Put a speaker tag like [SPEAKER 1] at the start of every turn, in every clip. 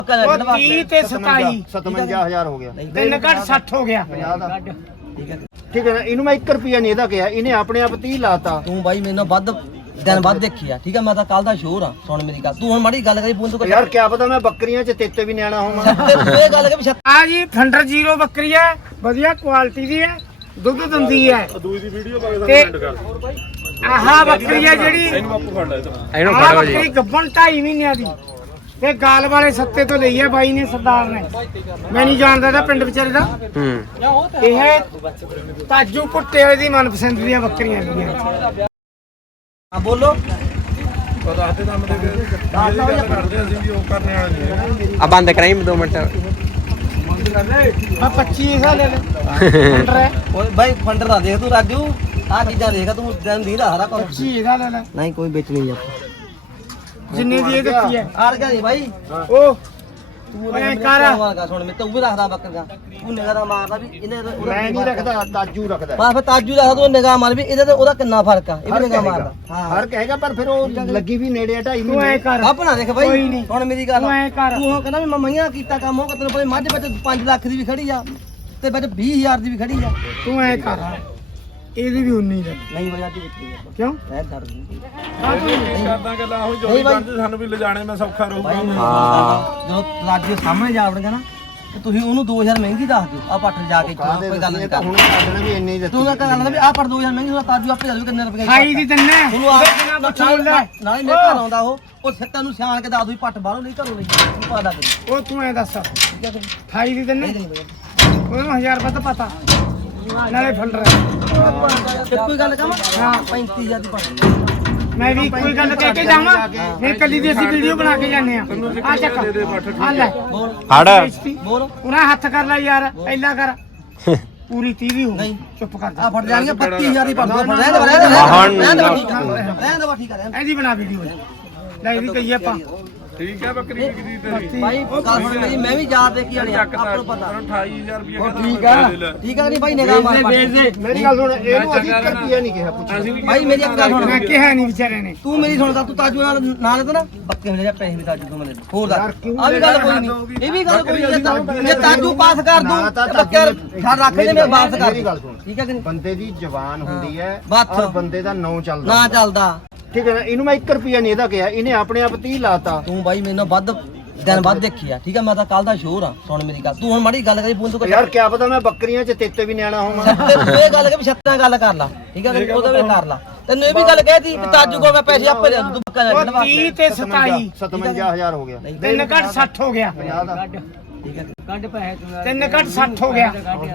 [SPEAKER 1] 30 ਤੇ 27
[SPEAKER 2] 57000 ਹੋ ਗਿਆ।
[SPEAKER 1] 3 ਘੱਟ 60 ਹੋ ਗਿਆ।
[SPEAKER 2] ਠੀਕ ਹੈ ਨਾ, ਇਹਨੂੰ ਮੈਂ 1 ਰੁਪਿਆ ਨਹੀਂ ਇਹਦਾ ਕਿਹਾ, ਇਹਨੇ ਆਪਣੇ ਆਪ 30 ਲਾਤਾ।
[SPEAKER 3] ਤੂੰ ਬਾਈ ਮੈਨੂੰ ਵੱਧ ਦਿਨ ਵੱਧ ਦੇਖੀ ਆ, ਠੀਕ ਆ। ਮੈਂ ਤਾਂ ਕੱਲ ਦਾ ਸ਼ੋਰ ਆ, ਸੁਣ ਮੇਰੀ ਗੱਲ। ਤੂੰ ਹੁਣ ਮਾੜੀ ਗੱਲ ਕਰੀ, ਫੋਨ ਤੋਂ
[SPEAKER 2] ਯਾਰ ਕਿਆ ਪਤਾ ਮੈਂ ਬੱਕਰੀਆਂ 'ਚ ਤੇਤੇ ਵੀ ਨਿਆਣਾ ਹੋਵਾਂ।
[SPEAKER 3] ਇਹ ਗੱਲ ਕਿ
[SPEAKER 1] ਆ ਜੀ ਫੰਡਰ ਜ਼ੀਰੋ ਬੱਕਰੀ ਹੈ, ਵਧੀਆ ਕੁਆਲਿਟੀ ਦੀ ਹੈ, ਦੁੱਧ ਦਿੰਦੀ ਹੈ। ਤੇ ਆਹ ਬੱਕਰੀ ਹੈ ਜਿਹੜੀ ਆਹ ਬੱਕਰੀ ਗੱਭਣ 2.5 ਮਹੀਨਿਆਂ ਦੀ ਤੇ ਗਾਲ ਵਾਲੇ ਸੱਤੇ ਤੋਂ ਲਈ ਹੈ ਬਾਈ ਨੇ, ਸਰਦਾਰ ਨੇ। ਮੈਂ ਨਹੀਂ ਜਾਣਦਾ ਇਹਦਾ ਪਿੰਡ ਵਿਚਾਰੇ ਦਾ। ਇਹ ਤਾਜੂ ਕੁੱਟੇ ਵਾਲੇ ਦੀ ਮਨਪਸੰਦ ਦੀਆਂ ਬੱਕਰੀਆਂ ਨੇ।
[SPEAKER 3] ਹਾਂ ਬੋਲੋ।
[SPEAKER 4] ਆ ਬੰਦ ਕਰਾਈ 2 ਮਿੰਟ।
[SPEAKER 1] ਮੈਂ 25 ਲੈ ਲੈ
[SPEAKER 3] ਓਏ ਬਾਈ ਫੰਡਰ ਦਾ ਦੇਖ ਤੂੰ ਰਾਜੂ, ਆ ਚੀਜ਼ਾਂ ਦੇਖ ਤੂੰ, ਦਿਨ ਦੀ ਦਾ ਹਰਾ ਕੁਝ
[SPEAKER 1] 25 ਦਾ ਲੈ ਲੈ।
[SPEAKER 3] ਨਹੀਂ ਕੋਈ ਵੇਚ ਨਹੀਂ ਆਪਾਂ,
[SPEAKER 1] ਜਿੰਨੇ ਦੀ ਇਹ ਦਿੱਤੀ ਹੈ
[SPEAKER 3] ਆਰ ਗਿਆ ਨਹੀਂ ਬਾਈ।
[SPEAKER 1] ਉਹ
[SPEAKER 3] ਤੂੰ
[SPEAKER 1] ਐਂ ਕਰ
[SPEAKER 3] ਸੁਣ ਮੈਂ ਤੂੰ ਵੀ ਰੱਖਦਾ ਬੱਕਰੀਆਂ, ਤੂੰ ਨਿਗਾਹ ਦਾ ਮਾਰਦਾ ਵੀ ਇਹਨੇ
[SPEAKER 2] ਮੈਂ ਨਹੀਂ ਰੱਖਦਾ, ਤਾਜੂ ਰੱਖਦਾ।
[SPEAKER 3] ਬਸ ਫਿਰ ਤਾਜੂ ਦਾ ਤੂੰ ਨਿਗਾਹ ਮਾਰ ਵੀ ਇਹਦੇ ਤੇ ਉਹਦਾ ਕਿੰਨਾ ਫਰਕ ਆ, ਇਹ ਵੀ ਨਿਗਾਹ ਮਾਰਦਾ। ਹਾਂ
[SPEAKER 2] ਫਰਕ ਹੈਗਾ, ਪਰ ਫਿਰ ਉਹ ਲੱਗੀ ਵੀ ਨੇੜੇ 2.5
[SPEAKER 1] ਤੂੰ ਐ
[SPEAKER 2] ਮਹੀਨੇ।
[SPEAKER 1] ਕਰ
[SPEAKER 3] ਆਪਣਾ ਦੇਖ ਬਾਈ,
[SPEAKER 1] ਕੋਈ ਨਹੀਂ।
[SPEAKER 3] ਹੁਣ ਮੇਰੀ ਗੱਲ
[SPEAKER 1] ਤੂੰ ਐਂ ਕਰ।
[SPEAKER 3] ਤੂੰ ਹੁਣ ਕਹਿੰਦਾ ਵੀ ਮੈਂ ਮਈਆਂ ਕੀਤਾ ਕੰਮ, ਉਹ ਤੈਨੂੰ ਪਤਾ ਮੱਝ ਵਿੱਚ 5 ਲੱਖ ਦੀ ਵੀ ਖੜੀ ਆ ਤੇ ਵਿੱਚ 20000 ਦੀ ਵੀ ਖੜੀ ਆ।
[SPEAKER 1] ਤੂੰ ਐ ਕਰ, ਇਹਦੀ ਵੀ 19 ਦਾ
[SPEAKER 3] ਨਹੀਂ ਬਾਈ ਅੱਜ ਵਿਕਦੀ ਆ।
[SPEAKER 1] ਕਿਉਂ
[SPEAKER 3] ਮੈਂ ਡਰ ਗਈ
[SPEAKER 5] ਕਰਦਾ ਗੱਲਾਂ ਉਹ ਜੋਈ ਕਰਦੇ ਸਾਨੂੰ ਵੀ ਲਿਜਾਣੇ ਮੈਂ ਸੌਖਾ ਰਹੂਗਾ।
[SPEAKER 3] ਜਦੋਂ ਲਾਗੇ ਸਾਹਮਣੇ ਜਾ ਵੜਗਾ ਨਾ ਤੇ ਤੁਸੀਂ ਉਹਨੂੰ 2000 ਮਹਿੰਗੀ ਦੱਸ ਦਿਓ। ਆ ਪੱਠ ਜਾ ਕੇ ਕੋਈ ਗੱਲ ਨਹੀਂ ਕਰ।
[SPEAKER 2] ਹੁਣ ਸਾਡਣਾ ਵੀ ਇੰਨੇ ਹੀ ਦਿੱਤੀ।
[SPEAKER 3] ਤੂੰ ਤਾਂ ਕਹਿੰਦਾ ਵੀ ਆ ਪੱਠ 2000 ਮਹਿੰਗੀ ਹੋਣਾ, ਤਾਜੂ ਆਪੇ ਦੱਸੂ ਕਿੰਨੇ ਰੁਪਏ
[SPEAKER 1] ਖਾਈ ਦੀ ਤੰਨੇ
[SPEAKER 3] ਉਹਨੂੰ ਆ ਨਾਲੇ ਮੇਰੇ ਘਰ ਆਉਂਦਾ ਉਹ ਸੱਤਾਂ ਨੂੰ ਸਿਆਣ ਕੇ ਦੱਸ ਦੂ ਪੱਠ ਬਾਹਰੋਂ ਨਹੀਂ ਘਰੋਂ ਲਈ ਤੂੰ ਪਾ ਦਾ
[SPEAKER 1] ਉਹ ਤੂੰ ਐ ਦੱਸ ਖਾਈ ਦੀ ਤੰਨੇ ਉਹਨੂੰ 1000 ਰੁਪਏ ਤਾਂ ਪਤਾ ਨਾਲੇ ਫੰਡਰ
[SPEAKER 3] ਕੋਈ ਗੱਲ ਕਹਾਂ ਹਾਂ 35000 ਦੀ ਪੱਠ।
[SPEAKER 1] ਮੈਂ ਵੀ ਕੋਈ ਗੱਲ ਕਹਿ ਕੇ ਜਾਵਾਂ, ਮੈਂ ਕੱਲੀ ਦੀ ਅਸੀਂ ਵੀਡੀਓ ਬਣਾ ਕੇ ਜਾਂਦੇ ਆ। ਆ ਚੱਕ ਆ ਲੈ
[SPEAKER 3] ਬੋਲ
[SPEAKER 1] ਉਹਨਾਂ ਹੱਥ ਕਰ ਲੈ ਯਾਰ, ਪਹਿਲਾਂ ਕਰ ਪੂਰੀ 30 ਦੀ ਹੋ ਗਈ। ਚੁੱਪ ਕਰ
[SPEAKER 3] ਆ ਫੜ ਜਾਣਗੇ 32000 ਦੀ ਪੱਠ। ਰਹਿਣ ਦੇ ਠੀਕ ਆ
[SPEAKER 1] ਇਹਦੀ ਬਣਾ ਵੀਡੀਓ ਲੈ, ਇਹਦੀ ਕਹੀਏ ਆਪਾਂ
[SPEAKER 5] ਠੀਕ ਹੈ ਬੱਕਰੀ ਵਿਕਦੀ ਤੇਰੀ
[SPEAKER 3] ਭਾਈ ਗੱਲ ਸੁਣ ਮੇਰੀ, ਮੈਂ ਵੀ ਯਾਦ ਦੇ ਕੇ ਆਣੀ ਆਪਾਂ ਨੂੰ ਪਤਾ।
[SPEAKER 5] 28000 ਰੁਪਏ
[SPEAKER 3] ਠੀਕ ਆ ਨਹੀਂ ਭਾਈ ਨਿਗਾਹ ਮਾਰ
[SPEAKER 2] ਮੇਰੀ ਗੱਲ ਸੁਣ, ਇਹਨੂੰ ਅਸੀਂ 1 ਰੁਪਿਆ ਨਹੀਂ ਕਿਹਾ, ਪੁੱਛ।
[SPEAKER 3] ਭਾਈ ਮੇਰੀ ਇੱਕ ਗੱਲ ਸੁਣ,
[SPEAKER 1] ਮੈਂ ਕਿਹਾ ਨਹੀਂ ਵਿਚਾਰੇ ਨੇ।
[SPEAKER 3] ਤੂੰ ਮੇਰੀ ਸੁਣਦਾ, ਤੂੰ ਤਾਜੂ ਨਾਲ ਲੈਦਾ ਨਾ ਬੱਕੇ ਮਿਲੇ ਜਾਂ ਪੈਸੇ ਵੀ ਤਾਜੂ ਤੋਂ ਮਿਲੇ ਹੋਰ ਦਾ ਆ ਵੀ ਗੱਲ ਕੋਈ ਨਹੀਂ, ਇਹ ਵੀ ਗੱਲ ਕੋਈ ਨਹੀਂ। ਜੇ ਤਾਜੂ ਪਾਸ ਕਰ ਦੂੰ ਬੱਕੇ ਛੱਡ ਰੱਖ ਦੇ, ਮੈਂ ਵਾਪਸ ਕਰ।
[SPEAKER 2] ਮੇਰੀ ਗੱਲ ਸੁਣ,
[SPEAKER 3] ਠੀਕ ਹੈ ਕਿ ਨਹੀਂ?
[SPEAKER 2] ਬੰਦੇ ਦੀ ਜ਼ਬਾਨ ਹੁੰਦੀ ਹੈ
[SPEAKER 3] ਬਸ।
[SPEAKER 2] ਔਰ ਬੰਦੇ ਦਾ ਨਾਂ ਚੱਲਦਾ।
[SPEAKER 3] ਨਾ ਚੱਲਦਾ।
[SPEAKER 2] ਠੀਕ ਹੈ ਨਾ, ਇਹਨੂੰ ਮੈਂ 1 ਰੁਪਿਆ ਨਹੀਂ ਇਹਦਾ ਕਿਹਾ, ਇਹਨੇ ਆਪਣੇ ਆਪ 30 ਲਾਤਾ।
[SPEAKER 3] ਤੂੰ ਬਾਈ ਮੈਨੂੰ ਵੱਧ ਦਿਨ ਵੱਧ ਦੇਖੀ ਆ, ਠੀਕ ਆ। ਮੈਂ ਤਾਂ ਕੱਲ ਦਾ ਸ਼ੋਰ ਆ, ਸੁਣ ਮੇਰੀ ਗੱਲ। ਤੂੰ ਹੁਣ ਮਾੜੀ ਗੱਲ ਕਰੀ, ਫੋਨ ਤੋਂ
[SPEAKER 2] ਯਾਰ ਕਿਆ ਪਤਾ ਮੈਂ ਬੱਕਰੀਆਂ 'ਚ ਤੇਤੇ ਵੀ ਨਿਆਣਾ ਹੋਵਾਂ।
[SPEAKER 3] ਇਹ ਗੱਲ ਕਿ ਛੱਤਾਂ ਗੱਲ ਕਰ ਲਾ, ਠੀਕ ਆ। ਉਹਦਾ ਵੀ ਕਰ ਲਾ। ਤੈਨੂੰ ਇਹ ਵੀ ਗੱਲ ਕਹਿਤੀ ਵੀ ਤਾਜੂ ਕੋਲ ਮੈਂ ਪੈਸੇ ਆਪੇ ਲੈ ਦੂੰ, ਤੂੰ ਬੱਕਾ ਲੈ ਲੈਣਾ।
[SPEAKER 1] 30 ਤੇ 27
[SPEAKER 2] 57000 ਹੋ ਗਿਆ।
[SPEAKER 1] 3 ਘੱਟ 60 ਹੋ ਗਿਆ।
[SPEAKER 2] 50 ਦਾ
[SPEAKER 3] ਠੀਕ ਹੈ
[SPEAKER 1] 3 ਘੱਟ 60 ਹੋ ਗਿਆ।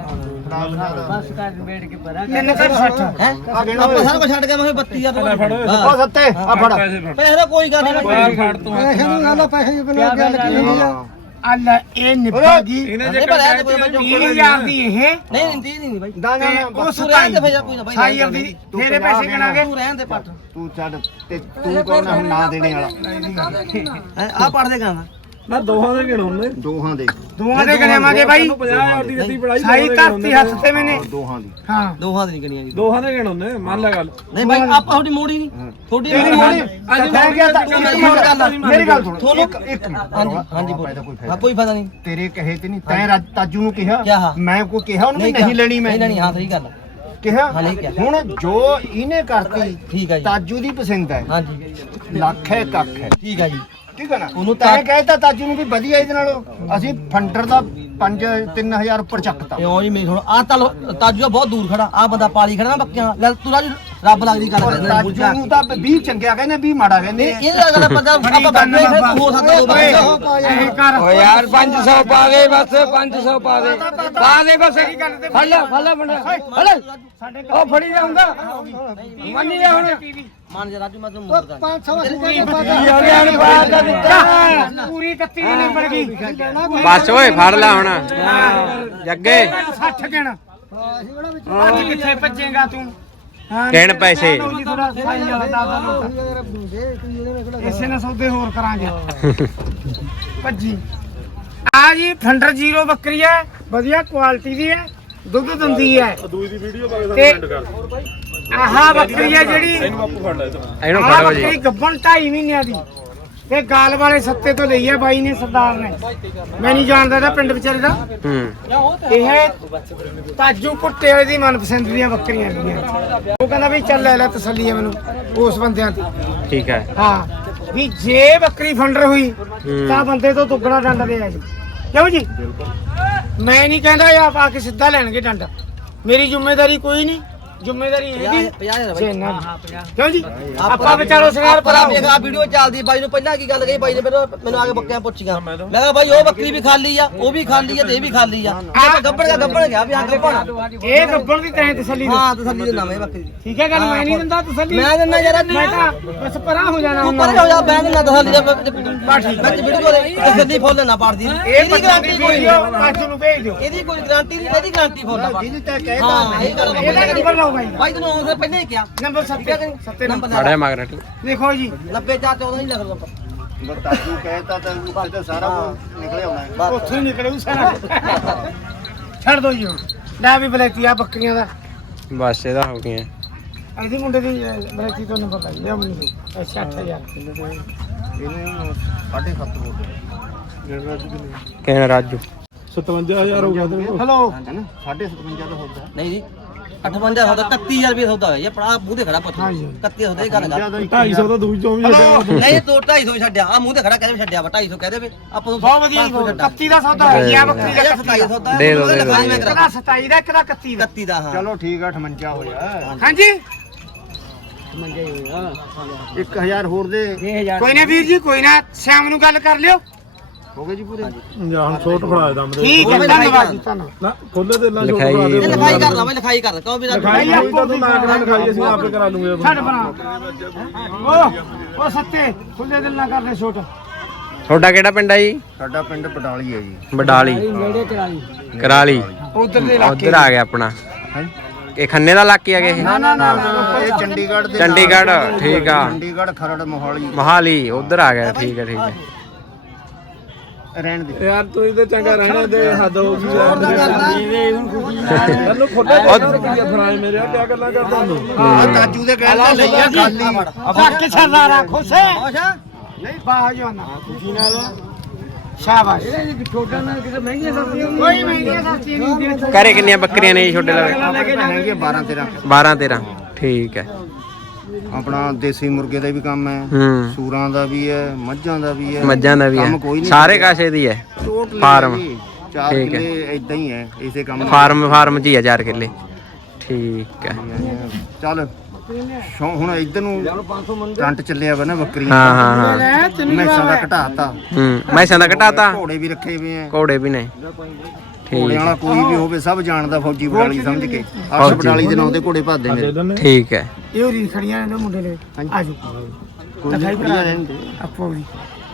[SPEAKER 2] ਬਸ ਕਰ
[SPEAKER 1] ਬੈਠ ਕੇ ਪਰਾ 3 ਘੱਟ 60
[SPEAKER 3] ਹੈ ਆਪਾਂ ਸਾਰਾ ਕੁਝ ਛੱਡ ਕੇ ਮੈਂ 32000 ਰੁਪਏ
[SPEAKER 2] ਉਹ ਸੱਤੇ ਆ ਫੜ
[SPEAKER 3] ਪੈਸੇ ਦਾ ਕੋਈ ਗੱਲ ਨਹੀਂ।
[SPEAKER 5] ਫੜ ਤੂੰ
[SPEAKER 1] ਪੈਸੇ ਨੂੰ ਲਾ ਲਾ, ਪੈਸੇ ਨੂੰ ਲਾ ਕੇ ਅੱਲਾ ਇਹ ਨਿਭਾ ਗਈ।
[SPEAKER 5] ਇਹਨੇ
[SPEAKER 3] ਨਹੀਂ ਪਰ ਇਹ ਕੋਈ ਮੈਂ
[SPEAKER 1] 20000 ਦੀ ਇਹ
[SPEAKER 3] ਨਹੀਂ 30 ਨਹੀਂ ਬਾਈ।
[SPEAKER 2] ਨਾ ਨਾ
[SPEAKER 1] ਉਹ
[SPEAKER 3] ਤੂੰ ਰਹਿਣ ਦੇ ਫਿਰ ਕੋਈ ਨਾ ਬਾਈ।
[SPEAKER 1] ਸਾਈ ਦੀ ਤੇਰੇ ਪੈਸੇ ਗਿਣਾਗੇ।
[SPEAKER 3] ਤੂੰ ਰਹਿਣ ਦੇ ਪੱਟ।
[SPEAKER 2] ਤੂੰ ਛੱਡ ਤੇ ਤੂੰ ਕੌਣ ਹੈ ਨਾ ਦੇਣੇ ਵਾਲਾ।
[SPEAKER 3] ਆ ਪੜ ਦੇ ਗਾਣਾ
[SPEAKER 5] ਨਾ ਦੋਹਾਂ ਦੇ ਗਿਣ ਹੁੰਦੇ
[SPEAKER 2] ਦੋਹਾਂ ਦੇ
[SPEAKER 1] ਗਿਣਾਵਾਂਗੇ ਬਾਈ।
[SPEAKER 5] 50000 ਦੀ ਦਿੱਤੀ ਬੜਾਈ
[SPEAKER 1] ਸਾਈ ਧਰਤੀ ਹੱਥ ਤੇ ਮੈਨੇ।
[SPEAKER 2] ਦੋਹਾਂ ਦੀ
[SPEAKER 1] ਹਾਂ
[SPEAKER 3] ਦੋਹਾਂ ਦੀ ਨਹੀਂ ਗਣੀਆਂ ਜੀ।
[SPEAKER 5] ਦੋਹਾਂ ਦੇ ਗਿਣ ਹੁੰਦੇ, ਮੰਨ ਲੈ ਗੱਲ।
[SPEAKER 3] ਨਹੀਂ ਬਾਈ ਆਪਾਂ ਤੁਹਾਡੀ ਮੋੜੀ ਨਹੀਂ, ਤੁਹਾਡੀ
[SPEAKER 2] ਤੇਰੀ
[SPEAKER 3] ਨਹੀਂ
[SPEAKER 2] ਮੋੜੀ।
[SPEAKER 3] ਮੋੜੀ।
[SPEAKER 2] ਮੈਂ ਕਿਹਾ ਤਾਂ ਮੇਰੀ ਗੱਲ ਸੁਣ।
[SPEAKER 3] ਤੁਹਾਨੂੰ
[SPEAKER 2] ਇੱਕ
[SPEAKER 3] ਹਾਂਜੀ ਹਾਂਜੀ ਬੋਲ। ਹਾਂ ਕੋਈ ਫਾਇਦਾ ਨਹੀਂ
[SPEAKER 2] ਤੇਰੇ ਕਹੇ ਤੇ ਨਹੀਂ, ਤੈਂ ਤਾਜੂ ਨੂੰ ਕਿਹਾ,
[SPEAKER 3] ਕਿਹਾ।
[SPEAKER 2] ਮੈਂ ਕੋਈ ਕਿਹਾ ਉਹਨੂੰ ਵੀ ਨਹੀਂ ਲੈਣੀ, ਮੈਂ
[SPEAKER 3] ਨਹੀਂ ਲੈਣੀ। ਹਾਂ ਸਹੀ ਗੱਲ
[SPEAKER 2] ਕਿਹਾ।
[SPEAKER 3] ਹਾਂ ਨਹੀਂ ਕਿਹਾ।
[SPEAKER 2] ਹੁਣ ਜੋ ਇਹਨੇ ਕਰਤੀ
[SPEAKER 3] ਠੀਕ ਹੈ ਜੀ।
[SPEAKER 2] ਤਾਜੂ ਦੀ ਪਸੰਦ ਹੈ,
[SPEAKER 3] ਹਾਂਜੀ
[SPEAKER 2] ਲੱਖ ਹੈ ਕੱਖ ਹੈ,
[SPEAKER 3] ਠੀਕ ਹੈ ਜੀ।
[SPEAKER 2] ਠੀਕ ਹੈ ਨਾ।
[SPEAKER 3] ਉਹਨੂੰ
[SPEAKER 2] ਤੈਂ ਕਹਿਤਾ ਤਾਜੂ ਨੂੰ ਵੀ ਵਧੀਆ ਇਹਦੇ ਨਾਲੋਂ, ਅਸੀਂ ਫੰਡਰ ਦਾ 3000 ਉੱਪਰ ਚੱਕਤਾ।
[SPEAKER 3] ਇਉਂ ਜੀ ਮੇਰੀ ਹੁਣ ਆ ਤਾਜੂ ਬਹੁਤ ਦੂਰ ਖੜਾ, ਆ ਬੰਦਾ ਪਾਲੀ ਖੜਾ ਨਾ ਬੱਕਿਆਂ ਲੈ ਤੂੰ ਰਾਜੂ ਰੱਬ ਲੱਗਦੀ ਗੱਲ ਕਰਦਾ
[SPEAKER 2] ਤਾਜੂ ਨੂੰ ਤਾਂ 20 ਚੰਗਿਆ ਕਹਿੰਦੇ, 20 ਮਾੜਾ ਕਹਿੰਦੇ ਆ।
[SPEAKER 3] ਇਹ ਅਗਲਾ ਬੰਦਾ ਆਪਾਂ ਬੱਕੇ ਫਿਰ ਹੋ ਸਕਦਾ ਉਹ ਬੱਕੇ
[SPEAKER 1] ਇਹ ਕਰ
[SPEAKER 4] ਓ ਯਾਰ 500 ਪਾ ਦੇ ਬਸ, 500 ਪਾ ਦੇ, ਪਾ ਦੇ ਬਸ। ਫੜ ਲੈ ਮੁੰਡਾ, ਫੜ ਲੈ। ਉਹ ਫੜੀ ਜਾਊਂਗਾ, ਮੰਨੀ ਜਾ ਹੁਣ।
[SPEAKER 3] ਮੰਨ ਜਾ ਰਾਜੂ ਮੈਂ ਤੈਨੂੰ ਮੋੜਦਾ
[SPEAKER 1] 500 ਪੂਰੀ 31 ਦੀ ਨਿਬੜ ਗਈ।
[SPEAKER 4] ਬਸ ਓਏ ਫੜ ਲੈ ਹੁਣ ਜੱਗੇ।
[SPEAKER 1] 60 ਗਿਣ। ਅੱਜ ਕਿੱਥੇ ਭੱਜੇਗਾ ਤੂੰ?
[SPEAKER 4] ਗਿਣ ਪੈਸੇ।
[SPEAKER 1] ਥੋੜਾ ਸਾਈ ਵਾਲਾ ਦਾਦਾ ਲੋਟਾ ਇਸੇ ਨਾਲ ਸੌਦੇ ਹੋਰ ਕਰਾਂਗੇ। ਭੱਜੀ ਆ ਜੀ ਫੰਡਰ ਜ਼ੀਰੋ ਬੱਕਰੀ ਹੈ, ਵਧੀਆ ਕੁਆਲਿਟੀ ਦੀ ਹੈ, ਦੁੱਧ ਦਿੰਦੀ ਹੈ।
[SPEAKER 5] ਦੂਜੀ ਦੀ ਵੀਡੀਓ ਪਾ ਕੇ
[SPEAKER 1] ਤੇ
[SPEAKER 5] ਸੈਂਡ ਕਰ।
[SPEAKER 1] ਆਹ ਬੱਕਰੀ ਹੈ ਜਿਹੜੀ
[SPEAKER 5] ਇਹਨੂੰ ਬਾਪੂ ਫੜ ਲੈ
[SPEAKER 4] ਇਹਨੂੰ
[SPEAKER 1] ਆਹ
[SPEAKER 4] ਫੜੋ ਜੀ।
[SPEAKER 1] ਬੱਕਰੀ ਗੱਭਣ 2.5 ਮਹੀਨਿਆਂ ਦੀ ਤੇ ਗਾਲ ਵਾਲੇ ਸੱਤੇ ਤੋਂ ਲਈ ਹੈ ਬਾਈ ਨੇ ਸਰਦਾਰ ਨੇ। ਮੈਂ ਨਹੀਂ ਜਾਣਦਾ ਇਹਦਾ ਪਿੰਡ ਵਿਚਾਰੇ ਦਾ। ਇਹ ਤਾਜੂ ਪੁੱਟੇ ਵਾਲੇ ਦੀ ਮਨਪਸੰਦ ਦੀਆਂ ਬੱਕਰੀਆਂ ਹੈਗੀਆਂ। ਉਹ ਕਹਿੰਦਾ ਵੀ ਚੱਲ ਲੈ ਲੈ ਤਸੱਲੀ ਹੈ ਮੈਨੂੰ ਉਸ ਬੰਦਿਆਂ ਦੀ।
[SPEAKER 4] ਠੀਕ ਹੈ।
[SPEAKER 1] ਹਾਂ ਵੀ ਜੇ ਬੱਕਰੀ ਫੰਡਰ ਹੋਈ ਤਾਂ ਬੰਦੇ ਤੋਂ ਦੁੱਗਣਾ ਡੰਡ ਦੇ ਆ ਜੀ। ਕਿਉਂ ਜੀ? ਮੈਂ ਨਹੀਂ ਕਹਿੰਦਾ ਇਹ ਆਪ ਆ ਕੇ ਸਿੱਧਾ ਲੈਣਗੇ ਡੰਡ। ਮੇਰੀ ਜ਼ਿੰਮੇਵਾਰੀ ਕੋਈ ਨਹੀਂ, ਜ਼ਿੰਮੇਵਾਰੀ ਇਹਦੀ।
[SPEAKER 3] 50,000
[SPEAKER 1] ਕਿਉਂ ਜੀ? ਆਪਾਂ ਵਿਚਾਰੋ ਸਰਕਾਰ
[SPEAKER 3] ਪਰ ਆ ਵੇਖ ਆ ਵੀਡੀਓ ਚੱਲਦੀ ਬਾਈ ਨੂੰ ਪਹਿਲਾਂ ਕੀ ਗੱਲ ਕਹੀ ਬਾਈ ਨੇ ਮੈਨੂੰ ਆ ਕੇ ਬੱਕਰੀਆਂ ਪੁੱਛੀਆਂ। ਮੈਂ ਕਿਹਾ ਬਾਈ ਉਹ ਬੱਕਰੀ ਵੀ ਖਾਲੀ ਆ, ਉਹ ਵੀ ਖਾਲੀ ਆ ਤੇ ਇਹ ਵੀ ਖਾਲੀ ਆ। ਆ ਗੱਬੜ ਗਿਆ ਵੀ ਹਾਂ ਗੱਬੜ
[SPEAKER 1] ਇਹ ਗੱਬਣ ਦੀ ਤੈਂ ਤਸੱਲੀ
[SPEAKER 3] ਹਾਂ ਤਸੱਲੀ ਦੇ ਨਾਮ ਇਹ ਬੱਕਰੀ ਦੀ।
[SPEAKER 1] ਠੀਕ ਹੈ ਗੱਲ। ਮੈਂ ਨਹੀਂ ਦਿੰਦਾ ਤਸੱਲੀ।
[SPEAKER 3] ਮੈਂ ਦਿੰਦਾ ਯਾਰ
[SPEAKER 1] ਮੈਂ ਤਾਂ ਬਸ ਪਰਾਂ ਹੋ ਜਾਣਾ।
[SPEAKER 3] ਤੂੰ ਪਰੇ ਹੋ ਜਾ ਮੈਂ ਦਿੰਦਾ ਤਸੱਲੀ ਵਿੱਚ ਵੀਡੀਓ ਦੇ ਤਸੱਲੀ ਫੁੱਲ ਨਾ ਪਾੜਦੀ।
[SPEAKER 1] ਇਹ ਗਾਰੰਟੀ ਕੋਈ ਨਹੀਂ। ਅੱਜ ਨੂੰ ਭੇਜ ਦਿਓ।
[SPEAKER 3] ਇਹਦੀ ਕੋਈ ਗਾਰੰਟੀ ਨਹੀਂ, ਇਹਦੀ ਗਾਰੰਟੀ ਫੁੱਲ ਨਾ
[SPEAKER 2] ਜਿਹਦੀ ਤੈਂ ਕਹਿ
[SPEAKER 3] ਹਾਂ ਇਹ ਗੱਲ
[SPEAKER 1] ਇਹਦਾ ਨੰਬਰ ਲਾਓ ਬਾਈ।
[SPEAKER 3] ਬਾਈ ਤੈਨੂੰ ਉਹਦੇ ਪਹਿਲਾਂ ਹੀ ਕਿਹਾ
[SPEAKER 1] ਨੰਬਰ 7
[SPEAKER 3] ਨੰਬਰ
[SPEAKER 4] ਬੜਾ ਮਗਰ
[SPEAKER 1] ਦੇਖੋ ਜੀ
[SPEAKER 3] 90/14 ਨਹੀਂ ਲੱਗਦਾ।
[SPEAKER 2] ਤਾਜੂ ਕਹਿਤਾ ਤਾਂ ਉਹ ਤੇ ਸਾਰਾ ਕੁਝ ਨਿਕਲ ਆਉਣਾ ਹੈ।
[SPEAKER 1] ਉੱਥੋਂ ਹੀ ਨਿਕਲੇ ਉਹ ਸਾਰਾ। ਛੱਡ ਦੋ ਜੀ ਹੁਣ। ਲੈ ਵੀ ਬਲੈਤੀ ਆ ਬੱਕਰੀਆਂ ਦਾ।
[SPEAKER 4] ਬਸ ਇਹਦਾ ਹੋ ਗਿਆ।
[SPEAKER 1] ਇਹਦੀ ਮੁੰਡੇ ਦੀ ਬਲੈਤੀ ਤੋਂ ਨੰਬਰ ਪਾਈ ਲਿਆ ਮੈਨੂੰ। ਅੱਛਾ 8000
[SPEAKER 2] ਇਹਨੂੰ 7.5 ਬੋਲ
[SPEAKER 4] ਕਹਿਣਾ ਰਾਜੂ
[SPEAKER 5] 57000 ਹੋ ਗਿਆ ਤੈਨੂੰ।
[SPEAKER 1] ਹੈਲੋ।
[SPEAKER 2] ਹੈ ਨਾ 57.5 ਦਾ ਹੁੰਦਾ।
[SPEAKER 3] ਨਹੀਂ ਜੀ 58 ਸੌਦਾ 31000 ਰੁਪਏ ਸੌਦਾ ਹੋਇਆ। ਇਹ ਪੜਾ ਮੂੰਹ ਤੇ ਖੜਾ ਪੁੱਛ।
[SPEAKER 1] ਹਾਂਜੀ।
[SPEAKER 3] 31 ਸੌਦਾ ਇਹ ਗੱਲ ਕਰ।
[SPEAKER 5] 250 ਦਾ ਦੂਜੀ ਤੋਂ ਵੀ
[SPEAKER 3] ਨਹੀਂ 250 ਛੱਡਿਆ ਆ ਮੂੰਹ ਤੇ ਖੜਾ ਕਹਿੰਦੇ ਛੱਡਿਆ ਵਾ 250 ਕਹਦੇ ਵੇ ਆਪਾਂ ਨੂੰ
[SPEAKER 1] ਬਹੁਤ ਵਧੀਆ 31 ਦਾ ਸੌਦਾ ਹੈ ਜੀ ਆ ਬੱਕਰੀ ਦਾ
[SPEAKER 3] 27 ਸੌਦਾ
[SPEAKER 4] ਦੇ ਦਿਓ, ਦੇ ਦਿਓ।
[SPEAKER 1] ਇੱਕ ਦਾ 27 ਦਾ ਇੱਕ ਦਾ 31 ਦਾ।
[SPEAKER 3] 31 ਦਾ ਹਾਂ
[SPEAKER 2] ਚਲੋ ਠੀਕ ਆ 58 ਹੋਇਆ।
[SPEAKER 1] ਹਾਂਜੀ
[SPEAKER 2] 1000 ਹੋਰ ਦੇ
[SPEAKER 1] ਕੋਈ ਨਾ ਵੀਰ ਜੀ ਕੋਈ ਨਾ ਸ਼ਾਮ ਨੂੰ ਗੱਲ ਕਰ ਲਿਓ।
[SPEAKER 2] ਹੋ ਗਏ ਜੀ ਪੂਰੇ।
[SPEAKER 5] ਜਾਂ ਹੁਣ ਛੋਟ ਫੜਾ ਦਮ ਦੇ
[SPEAKER 1] ਠੀਕ ਹੈ ਧੰਨਵਾਦ ਜੀ ਧੰਨਵਾਦ।
[SPEAKER 5] ਨਾ ਖੋਲੇ ਦੇ ਲਾ ਛੋਟ
[SPEAKER 4] ਲਿਖਾਈ
[SPEAKER 5] ਫੜਾ ਦੇ।
[SPEAKER 3] ਇਹ ਲਿਖਾਈ ਕਰਦਾ ਬਈ ਲਿਖਾਈ ਕਰ ਕਹੋ ਵੀ
[SPEAKER 5] ਲਿਖਾਈ ਹੋਈ ਤਾਂ ਤੂੰ ਨਾ ਕਰਾ ਲਿਖਾਈ ਅਸੀਂ ਆਪੇ ਕਰਾ ਲੂਗੇ।
[SPEAKER 1] ਛੱਡ ਬਣਾ। ਉਹ ਸੱਤੇ ਖੁੱਲੇ ਦਿਲ ਨਾ ਕਰਦੇ ਛੋਟ।
[SPEAKER 4] ਤੁਹਾਡਾ ਕਿਹੜਾ ਪਿੰਡ ਆ ਜੀ?
[SPEAKER 2] ਸਾਡਾ ਪਿੰਡ ਪਟਾਲੀ ਹੈ ਜੀ।
[SPEAKER 4] ਬਡਾਲੀ ਕਰਾਲੀ।
[SPEAKER 1] ਉਧਰ ਦੇ
[SPEAKER 4] ਉਧਰ ਆ ਗਿਆ ਆਪਣਾ। ਇਹ ਖੰਨੇ ਦਾ ਇਲਾਕੇ ਆ ਗਏ ਇਹ?
[SPEAKER 1] ਨਾ ਨਾ ਨਾ
[SPEAKER 2] ਇਹ ਚੰਡੀਗੜ੍ਹ ਦੇ
[SPEAKER 4] ਚੰਡੀਗੜ੍ਹ ਠੀਕ ਆ।
[SPEAKER 2] ਚੰਡੀਗੜ੍ਹ ਖਰੜ ਮੋਹਾਲੀ
[SPEAKER 4] ਮੋਹਾਲੀ ਉਧਰ ਆ ਗਿਆ। ਠੀਕ ਹੈ ਠੀਕ ਹੈ।
[SPEAKER 2] ਰਹਿਣ ਦੇ।
[SPEAKER 5] ਯਾਰ ਤੂੰ ਇਹਦੇ ਚੰਗਾ ਰਹਿਣਾ ਤੇ ਹੱਦ ਹੋ ਗਈ ਯਾਰ। ਤੈਨੂੰ ਖੋਲੇ ਦੇ ਫਰਾਏ ਮੇਰੇ ਆ ਕੀ ਗੱਲਾਂ ਕਰਦਾ ਤੂੰ।
[SPEAKER 2] ਆ ਤਾਜੂ ਦੇ ਕਹਿਣ ਦਾ ਲਈ ਆ ਖਾਲੀ।
[SPEAKER 1] ਫੱਟ ਸਰਦਾਰਾ ਖੁਸ਼ ਹੈ ਨਹੀਂ ਬਾਹ ਜਾਨਾ ਤੁਸੀਂ ਨਾਲ ਸ਼ਾਬਾਸ਼। ਛੋਟਾ ਨਾਲ ਕਿਸੇ ਮਹਿੰਗੀਆਂ ਸਸਤੀਆਂ ਕੋਈ ਮਹਿੰਗੀਆਂ ਸਸਤੀਆਂ ਨਹੀਂ ਦੇ।
[SPEAKER 4] ਘਰੇ ਕਿੰਨੀਆਂ ਬੱਕਰੀਆਂ ਨੇ ਜੀ ਛੋਟੇ ਲਵੇ?
[SPEAKER 2] ਹੈਗੇ 12-13।
[SPEAKER 4] 12-13 ਠੀਕ ਹੈ।
[SPEAKER 2] ਆਪਣਾ ਦੇਸੀ ਮੁਰਗੇ ਦਾ ਵੀ ਕੰਮ ਹੈ,
[SPEAKER 4] ਹੂੰ
[SPEAKER 2] ਸੂਰਾਂ ਦਾ ਵੀ ਹੈ, ਮੱਝਾਂ ਦਾ ਵੀ ਹੈ,
[SPEAKER 4] ਮੱਝਾਂ ਦਾ ਵੀ
[SPEAKER 2] ਕੰਮ ਕੋਈ
[SPEAKER 4] ਹੈ
[SPEAKER 2] ਨਹੀਂ।
[SPEAKER 4] ਸਾਰੇ ਕਾਸੇ ਦੀ ਹੈ।
[SPEAKER 2] Total
[SPEAKER 4] farm.
[SPEAKER 2] 4
[SPEAKER 4] ਠੀਕ ਹੈ।
[SPEAKER 2] ਕਿੱਲੇ ਇਦਾਂ ਹੀ ਹੈ ਇਸੇ ਕੰਮ ਦਾ।
[SPEAKER 4] ਫਾਰਮ ਚ ਹੀ ਆ 4 ਕਿੱਲੇ। ਠੀਕ ਹੈ।
[SPEAKER 2] ਚੱਲ ਹੁਣ ਇੱਧਰ ਨੂੰ ਕਰੰਟ ਚੱਲਿਆ ਵਾ ਨਾ ਬੱਕਰੀਆਂ।
[SPEAKER 4] ਹਾਂ ਹਾਂ ਹਾਂ।
[SPEAKER 1] ਲੈ ਤੈਨੂੰ
[SPEAKER 2] ਮੈਸਾਂ ਦਾ ਘਟਾਤਾ।
[SPEAKER 4] ਮੈਸਾਂ ਦਾ ਘਟਾਤਾ।
[SPEAKER 2] ਘੋੜੇ ਵੀ ਰੱਖੇ ਹੋਏ ਆ।
[SPEAKER 4] ਘੋੜੇ ਵੀ ਨੇ।
[SPEAKER 2] ਘੋੜੇ
[SPEAKER 4] ਠੀਕ
[SPEAKER 2] ਵਾਲਾ ਕੋਈ ਵੀ ਹੋਵੇ ਸਭ ਜਾਣਦਾ ਫੌਜੀ ਬਡਾਲੀ ਸਮਝ ਕੇ। ਆਹ ਬਡਾਲੀ ਦੇ ਨਾਂ ਦੇ ਘੋੜੇ ਭੱਜਦੇ ਮੇਰੇ।
[SPEAKER 4] ਠੀਕ ਹੈ।
[SPEAKER 1] ਇਹ ਹੋਰੀ ਖੜੀਆਂ ਨੇ ਮੁੰਡੇ ਨੇ ਆਜੋ
[SPEAKER 2] ਕੋਈ ਨਹੀਂ ਰਹਿਣ ਦੇ।
[SPEAKER 1] ਆਪੋ ਵੀ